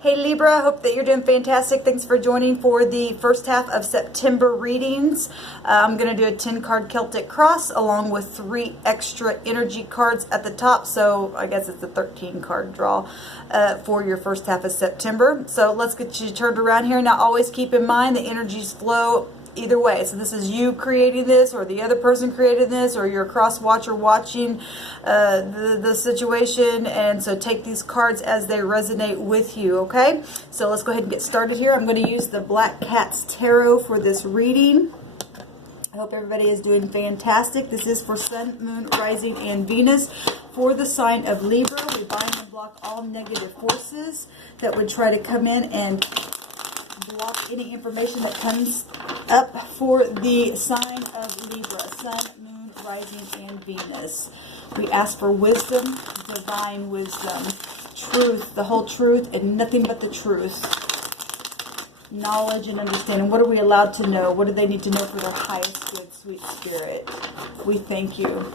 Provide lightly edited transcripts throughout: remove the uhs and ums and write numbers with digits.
Hey Libra, hope that you're doing fantastic. Thanks for joining for the first half of September readings. I'm going to do a 10-card Celtic cross along with 3 extra energy cards at the top. So I guess it's a 13-card draw for your first half of September. So let's get you turned around here. Now always keep in mind the energies flow either way. So this is you creating this, or the other person created this, or you're a cross watcher watching the situation. And so take these cards as they resonate with you, okay? So let's go ahead and get started here. I'm going to use the Black Cat's Tarot for this reading. I hope everybody is doing fantastic. This is for Sun, Moon, Rising, and Venus. For the sign of Libra, we bind and block all negative forces that would try to come in and block any information that comes up for the sign of Libra, Sun, Moon, Rising, and Venus. We ask for wisdom, divine wisdom, truth, the whole truth, and nothing but the truth. Knowledge and understanding. What are we allowed to know? What do they need to know for their highest good, sweet spirit? We thank you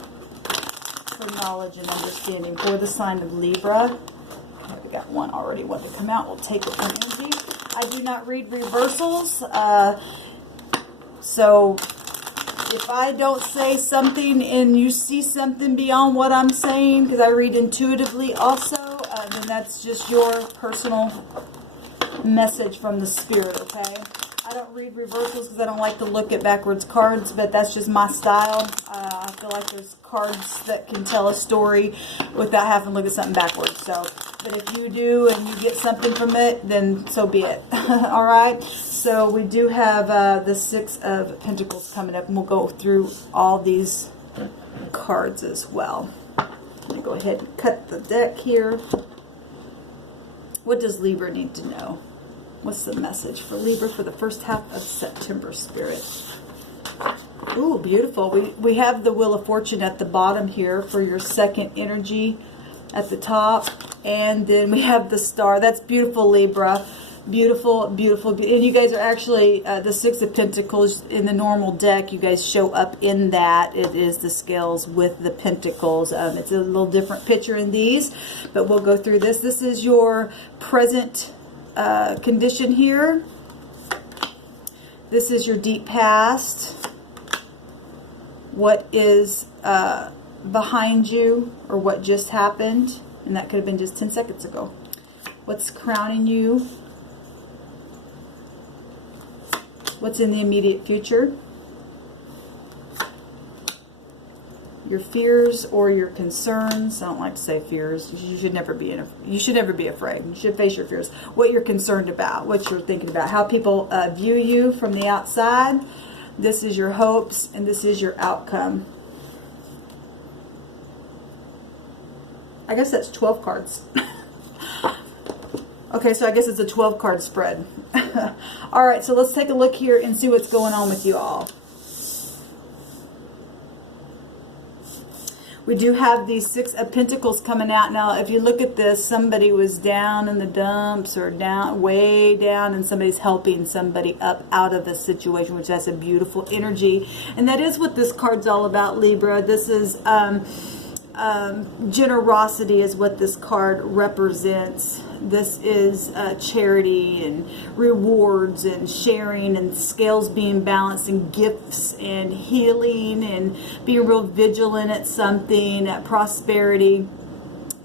for knowledge and understanding. For the sign of Libra, okay, we got one already wanting to come out. We'll take it from energy. I do not read reversals, so if I don't say something and you see something beyond what I'm saying, because I read intuitively also, then that's just your personal message from the spirit, okay? I don't read reversals because I don't like to look at backwards cards, but that's just my style. I feel like there's cards that can tell a story without having to look at something backwards. So, but if you do and you get something from it, then so be it. All right. So we do have the 6 of Pentacles coming up, and we'll go through all these cards as well. Let me go ahead and cut the deck here. What does Libra need to know? What's the message for Libra for the first half of September, Spirit? Ooh, beautiful. We have the Wheel of Fortune at the bottom here for your second energy at the top. And then we have the Star. That's beautiful, Libra. Beautiful, beautiful. And you guys are actually, the 6 of Pentacles in the normal deck, you guys show up in that. It is the scales with the Pentacles. It's a little different picture in these, but we'll go through this. This is your present condition here. This is your deep past. What is behind you, or what just happened, and that could have been just 10 seconds ago. What's crowning you? What's in the immediate future? Your fears or your concerns. I don't like to say fears. You should never be afraid. You should face your fears. What you're concerned about, what you're thinking about, how people view you from the outside. This is your hopes, and this is your outcome. I guess that's 12 cards. Okay, so I guess it's a 12-card spread. All right, so let's take a look here and see what's going on with you all. We do have these 6 of Pentacles coming out. Now, if you look at this, somebody was down in the dumps, or down, way down, and somebody's helping somebody up out of a situation, which has a beautiful energy. And that is what this card's all about, Libra. This is generosity is what this card represents. This is charity and rewards and sharing and scales being balanced and gifts and healing and being real vigilant at something, at prosperity.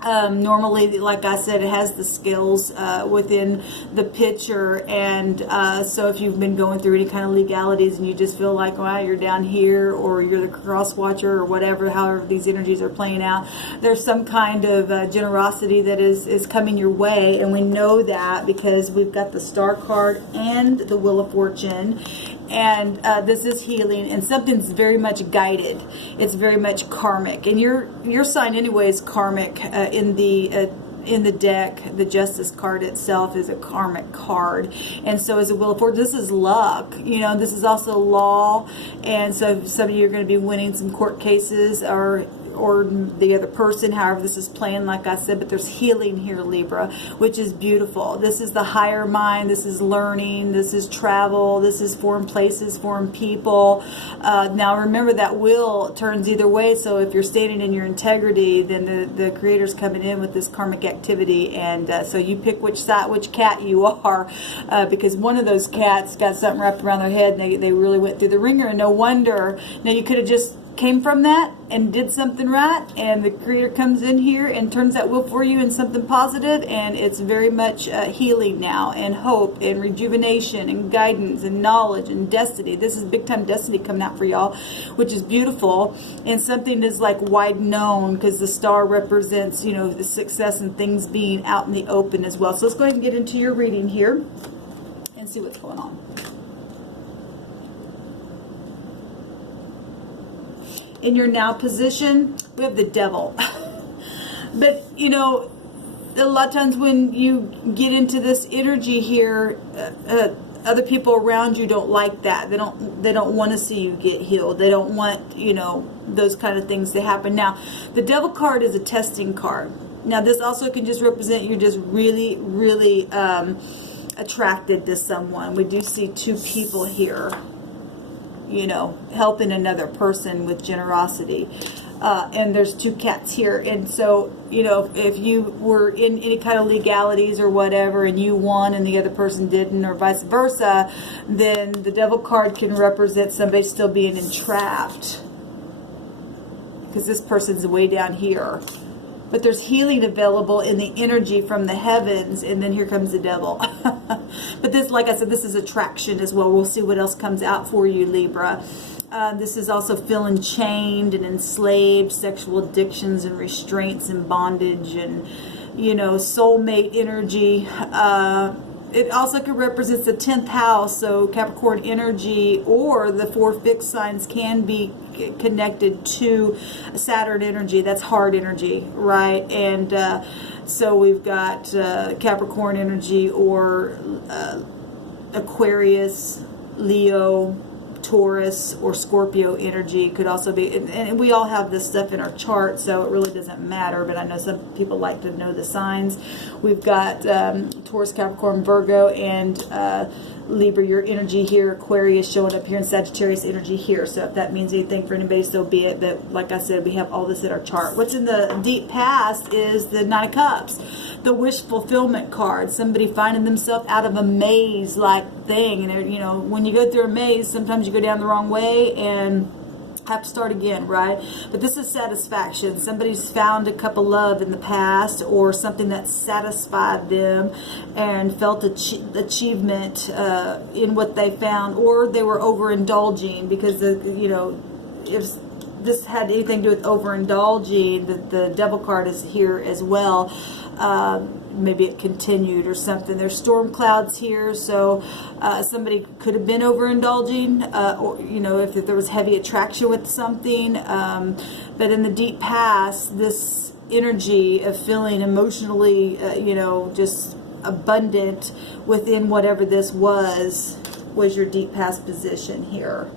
Normally, like I said, it has the scales within the picture, and so if you've been going through any kind of legalities and you just feel like, wow, you're down here, or you're the cross watcher, or whatever, however these energies are playing out, there's some kind of generosity that is coming your way, and we know that because we've got the Star card and the Wheel of Fortune. And this is healing, and something's very much guided. It's very much karmic, and your sign anyway is karmic. In the deck, the Justice card itself is a karmic card, and so is a Wheel of Fortune. This is luck, you know. This is also law, and so some of you are going to be winning some court cases, or or the other person, however this is playing, like I said, but there's healing here, Libra, which is beautiful. This is the higher mind, this is learning, this is travel, this is foreign places, foreign people. Now remember that wheel turns either way, so if you're standing in your integrity, then the Creator's coming in with this karmic activity, and so you pick which side, which cat you are, because one of those cats got something wrapped around their head, and they really went through the ringer, and no wonder. Now you could have just came from that and did something right, and the Creator comes in here and turns that wheel for you in something positive, and it's very much healing now, and hope, and rejuvenation, and guidance, and knowledge, and destiny. This is big time destiny coming out for y'all, which is beautiful, and something is like wide known, because the star represents, you know, the success and things being out in the open as well. So let's go ahead and get into your reading here and see what's going on. In your now position, we have the Devil. But, you know, a lot of times when you get into this energy here, other people around you don't like that. They don't want to see you get healed. They don't want, you know, those kind of things to happen. Now, the Devil card is a testing card. Now, this also can just represent you're just really, really attracted to someone. We do see two people here, you know, helping another person with generosity. And there's two cats here. And so, you know, if you were in any kind of legalities or whatever, and you won and the other person didn't, or vice versa, then the Devil card can represent somebody still being entrapped, because this person's way down here. But there's healing available in the energy from the heavens, and then here comes the Devil. But this, like I said, this is attraction as well. We'll see what else comes out for you, Libra. This is also feeling chained and enslaved, sexual addictions and restraints and bondage, and, you know, soulmate energy. It also could represent the 10th house, so Capricorn energy, or the 4 fixed signs can be connected to Saturn energy. That's hard energy, right? And so we've got Capricorn energy, or Aquarius, Leo, Taurus, or Scorpio energy could also be, and we all have this stuff in our chart, so it really doesn't matter, but I know some people like to know the signs. We've got Taurus, Capricorn, Virgo, and Libra, your energy here, Aquarius showing up here, and Sagittarius energy here. So if that means anything for anybody, so be it. But like I said, we have all this in our chart. What's in the deep past is the Nine of Cups, the wish fulfillment card. Somebody finding themselves out of a maze-like thing. And, you know, when you go through a maze, sometimes you go down the wrong way and have to start again, right? But this is satisfaction. Somebody's found a cup of love in the past, or something that satisfied them and felt achievement in what they found, or they were overindulging, because you know, if this had anything to do with overindulging, the Devil card is here as well. Maybe it continued or something. There's storm clouds here, so somebody could have been overindulging, or, you know, if there was heavy attraction with something. But in the deep past, this energy of feeling emotionally, you know, just abundant within whatever this was your deep past position here.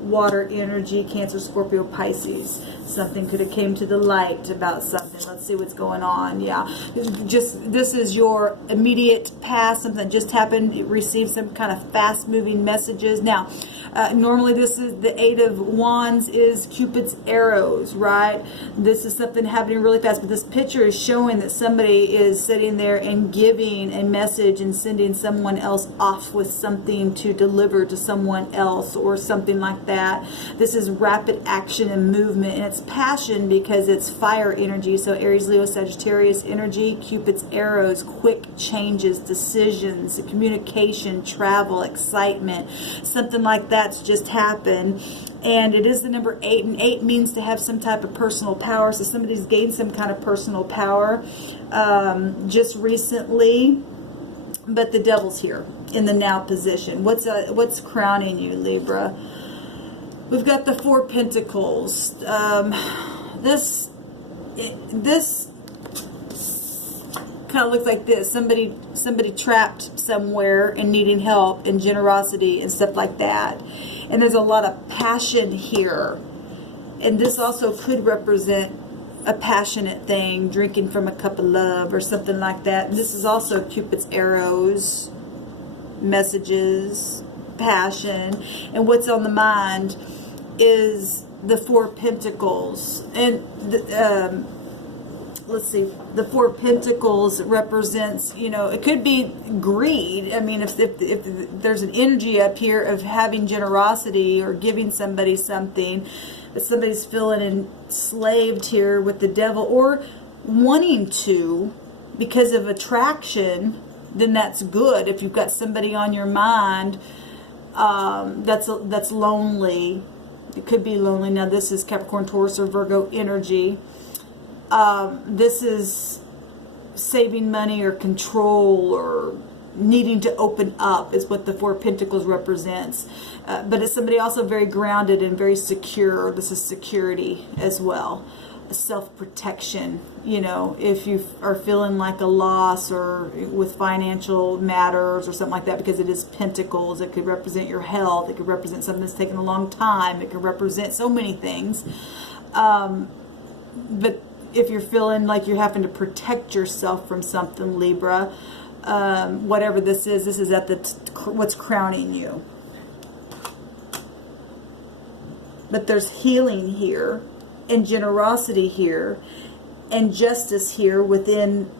Water energy, Cancer, Scorpio, Pisces. Something could have came to the light about something. Let's see what's going on. Yeah, this is your immediate past, something that just happened. You received some kind of fast-moving messages. Now, normally this is the 8 of Wands is Cupid's arrows, right? This is something happening really fast, but this picture is showing that somebody is sitting there and giving a message and sending someone else off with something to deliver to someone else, or something like that. This is rapid action and movement, and it's passion because it's fire energy. So Aries, Leo, Sagittarius energy, Cupid's arrows, quick changes, decisions, communication, travel, excitement, something like that's just happened. And it is the number 8, and 8 means to have some type of personal power. So somebody's gained some kind of personal power just recently. But the Devil's here in the now position. What's crowning you, Libra? We've got the 4 Pentacles. This kind of looks like this. Somebody trapped somewhere and needing help and generosity and stuff like that. And there's a lot of passion here. And this also could represent a passionate thing, drinking from a cup of love or something like that. This is also Cupid's arrows, messages, passion. And what's on the mind is the Four Pentacles. And let's see, the Four Pentacles represents, you know, it could be greed. I mean, if there's an energy up here of having generosity or giving somebody something, that somebody's feeling enslaved here with the Devil, or wanting to because of attraction, then that's good. If you've got somebody on your mind that's lonely, it could be lonely. Now this is Capricorn, Taurus, or Virgo energy. This is saving money or control or needing to open up is what the Four Pentacles represents. But it's somebody also very grounded and very secure. This is security as well. Self-protection. You know, if you are feeling like a loss or with financial matters or something like that, because it is Pentacles, it could represent your health. It could represent something that's taken a long time. It could represent so many things. But if you're feeling like you're having to protect yourself from something, Libra, whatever this is at what's crowning you. But there's healing here, and generosity here, and justice here within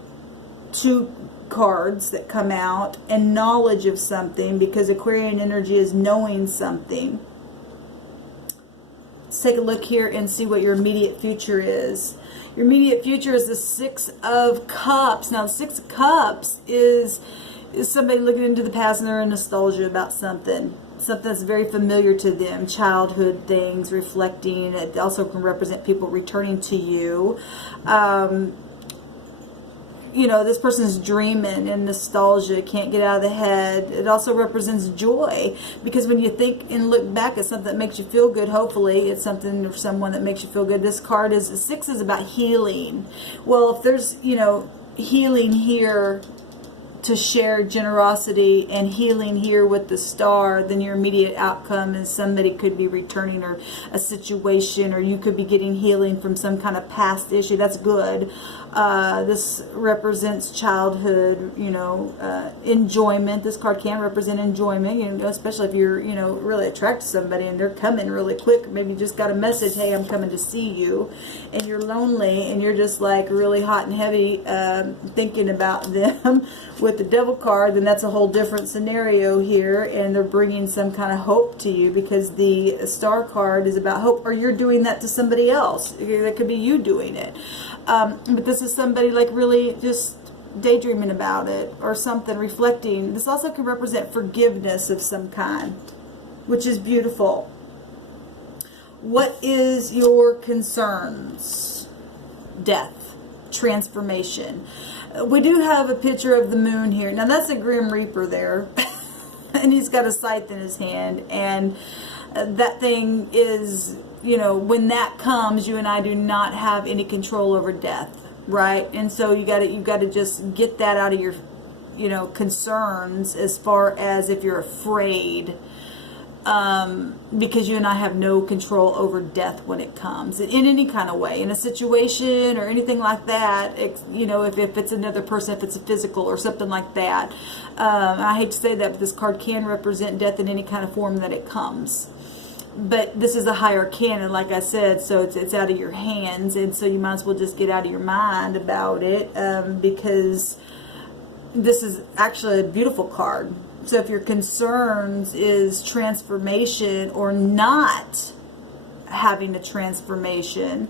two cards that come out, and knowledge of something, because Aquarian energy is knowing something. Let's take a look here and see what your immediate future is. Your immediate future is the Six of Cups. Now, the Six of Cups is somebody looking into the past and they're in nostalgia about something. Something that's very familiar to them. Childhood things, reflecting. It also can represent people returning to you. You know, this person's dreaming and nostalgia, can't get out of the head. It also represents joy, because when you think and look back at something that makes you feel good, hopefully it's something or someone that makes you feel good. This card is, 6 is about healing. Well, if there's, you know, healing here to share generosity and healing here with the Star, then your immediate outcome is somebody could be returning, or a situation, or you could be getting healing from some kind of past issue. That's good. This represents childhood, you know, enjoyment. This card can represent enjoyment, you know, especially if you're, you know, really attracted to somebody and they're coming really quick. Maybe you just got a message, hey, I'm coming to see you, and you're lonely and you're just like really hot and heavy thinking about them. With the Devil card, then that's a whole different scenario here, and they're bringing some kind of hope to you, because the Star card is about hope, or you're doing that to somebody else. That could be you doing it. But this is somebody like really just daydreaming about it or something, reflecting. This also can represent forgiveness of some kind, which is beautiful. What is your concerns? Death, transformation. We do have a picture of the moon here. Now that's a Grim Reaper there. And he's got a scythe in his hand. And that thing is, you know, when that comes, you and I do not have any control over death, right? And so you got to just get that out of your, you know, concerns, as far as if you're afraid, because you and I have no control over death when it comes in any kind of way, in a situation or anything like that. You know, if it's another person, if it's a physical or something like that. I hate to say that, but this card can represent death in any kind of form that it comes. But this is a higher canon, like I said, so it's out of your hands, and so you might as well just get out of your mind about it, because this is actually a beautiful card. So if your concerns is transformation or not having a transformation,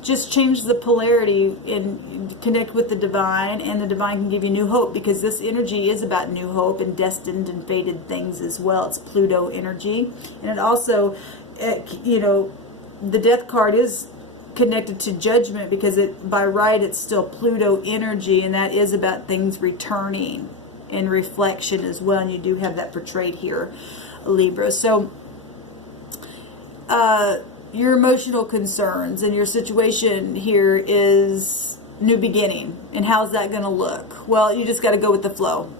just change the polarity and connect with the divine, and the divine can give you new hope, because this energy is about new hope and destined and fated things as well. It's Pluto energy. And it also, you know, the Death card is connected to judgment, because by right it's still Pluto energy, and that is about things returning and reflection as well, and you do have that portrayed here, Libra. So your emotional concerns and your situation here is new beginning. And how's that going to look? Well, you just got to go with the flow.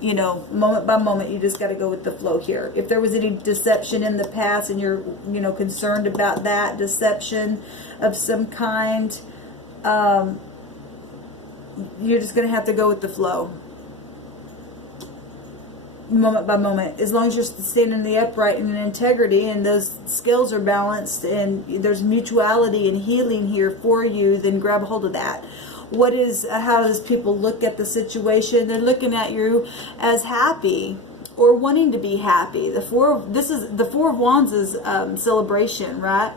You know, moment by moment, you just got to go with the flow here. If there was any deception in the past and you're, you know, concerned about that deception of some kind, You're just going to have to go with the flow, moment by moment. As long as you're standing in the upright and in integrity, and those scales are balanced, and there's mutuality and healing here for you, then grab a hold of that. How does people look at the situation? They're looking at you as happy, or wanting to be happy. The Four of Wands is celebration, right?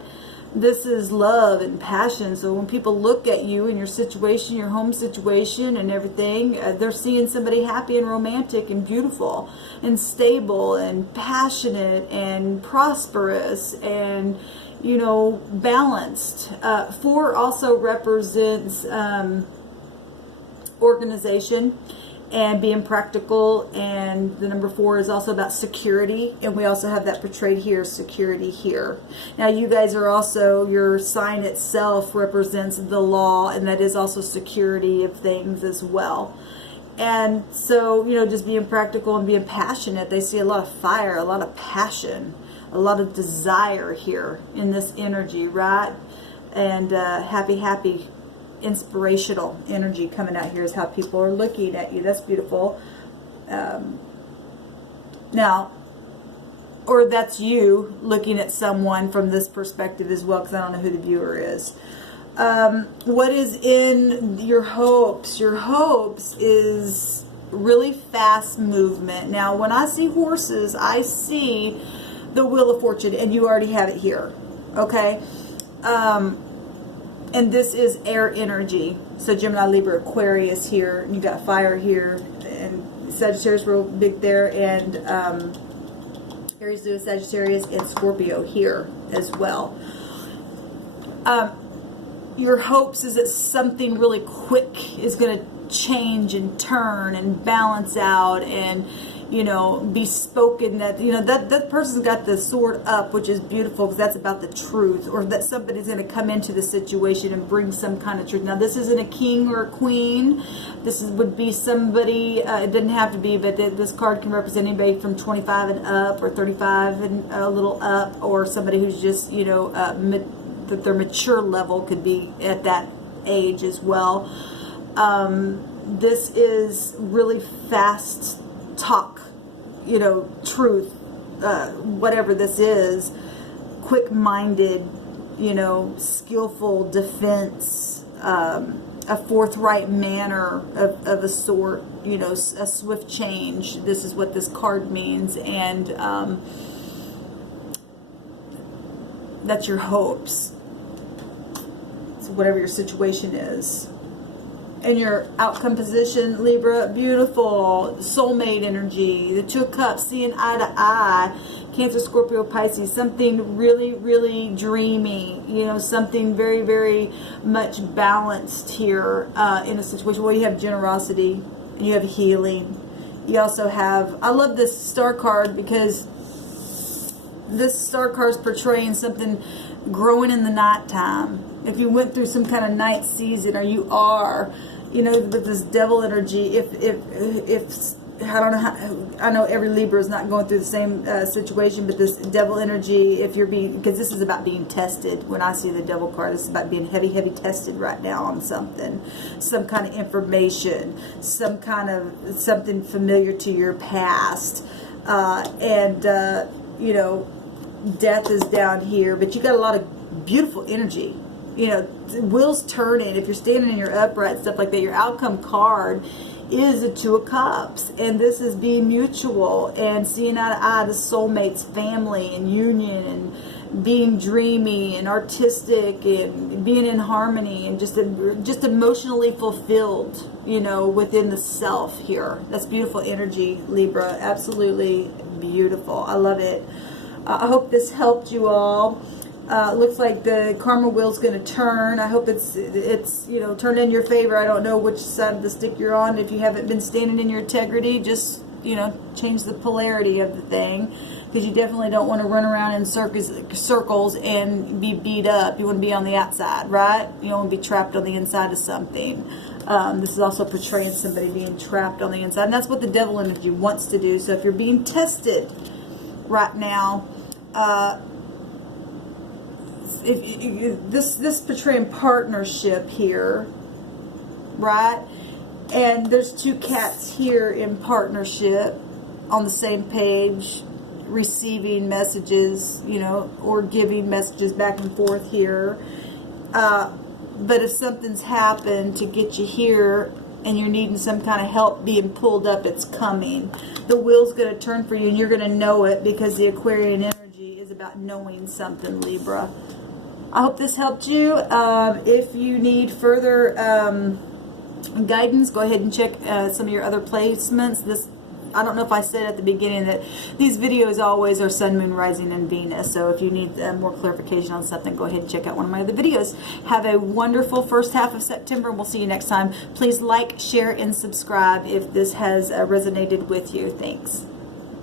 This is love and passion. So when people look at you and your situation, your home situation and everything, they're seeing somebody happy and romantic and beautiful and stable and passionate and prosperous and, you know, balanced. 4 also represents organization and being practical, and the number 4 is also about security, and we also have that portrayed here, security here. Now you guys are also, your sign itself represents the law, and that is also security of things as well. And so, you know, just being practical and being passionate, they see a lot of fire, a lot of passion, a lot of desire here in this energy, right? And happy inspirational energy coming out here is how people are looking at you. That's beautiful. Now, or that's you looking at someone from this perspective as well, because I don't know who the viewer is. What is in your hopes? Your hopes is really fast movement. Now, when I see horses, I see the Wheel of Fortune, and you already have it here. Okay? And this is air energy. So Gemini, Libra, Aquarius here. And you got fire here. And Sagittarius real big there. And Aries, Leo, Sagittarius, and Scorpio here as well. Your hopes is that something really quick is going to change and turn and balance out and, you know, be spoken, that, you know, that person's got the sword up, which is beautiful because that's about the truth, or that somebody's going to come into the situation and bring some kind of truth. Now, this isn't a king or a queen. Would be somebody, it doesn't have to be, but this card can represent anybody from 25 and up, or 35 and a little up, or somebody who's just, you know, that their mature level could be at that age as well. This is really fast talk, you know, truth, whatever this is, quick-minded, you know, skillful defense, a forthright manner of a sort, you know, a swift change. This is what this card means, and that's your hopes. So whatever your situation is. And your outcome position, Libra, beautiful, soulmate energy, the 2 of Cups, seeing eye to eye, Cancer, Scorpio, Pisces, something really, really dreamy, you know, something very, very much balanced here in a situation where you have generosity and you have healing. You also have, I love this star card because this star card is portraying something growing in the nighttime. If you went through some kind of night season, or you are, you know, with this devil energy, if I don't know how, I know every Libra is not going through the same situation, but this devil energy, if you're being, because this is about being tested. When I see the devil card, it's about being heavy tested right now on something, some kind of information, some kind of something familiar to your past, you know, death is down here, but you got a lot of beautiful energy. You know, wheels turning. If you're standing in your upright, stuff like that, your outcome card is a 2 of Cups, and this is being mutual and seeing eye to eye, the soulmates, family and union, and being dreamy and artistic and being in harmony and just emotionally fulfilled, you know, within the self here. That's beautiful energy, Libra. Absolutely beautiful. I love it. I hope this helped you all. Looks like the karma wheel's going to turn. I hope it's you know, turned in your favor. I don't know which side of the stick you're on. If you haven't been standing in your integrity, just, you know, change the polarity of the thing, because you definitely don't want to run around in circles and be beat up. You want to be on the outside, right? You don't want to be trapped on the inside of something. This is also portraying somebody being trapped on the inside, and that's what the devil energy wants to do. So if you're being tested right now, this portraying partnership here, right? And there's two cats here in partnership on the same page, receiving messages, you know, or giving messages back and forth here. But if something's happened to get you here and you're needing some kind of help being pulled up, it's coming. The wheel's going to turn for you, and you're going to know it, because the Aquarian energy is about knowing something, Libra. I hope this helped you. If you need further guidance, go ahead and check some of your other placements. I don't know if I said at the beginning that these videos always are Sun, Moon, Rising, and Venus. So if you need more clarification on something, go ahead and check out one of my other videos. Have a wonderful first half of September, and we'll see you next time. Please like, share, and subscribe if this has resonated with you. Thanks.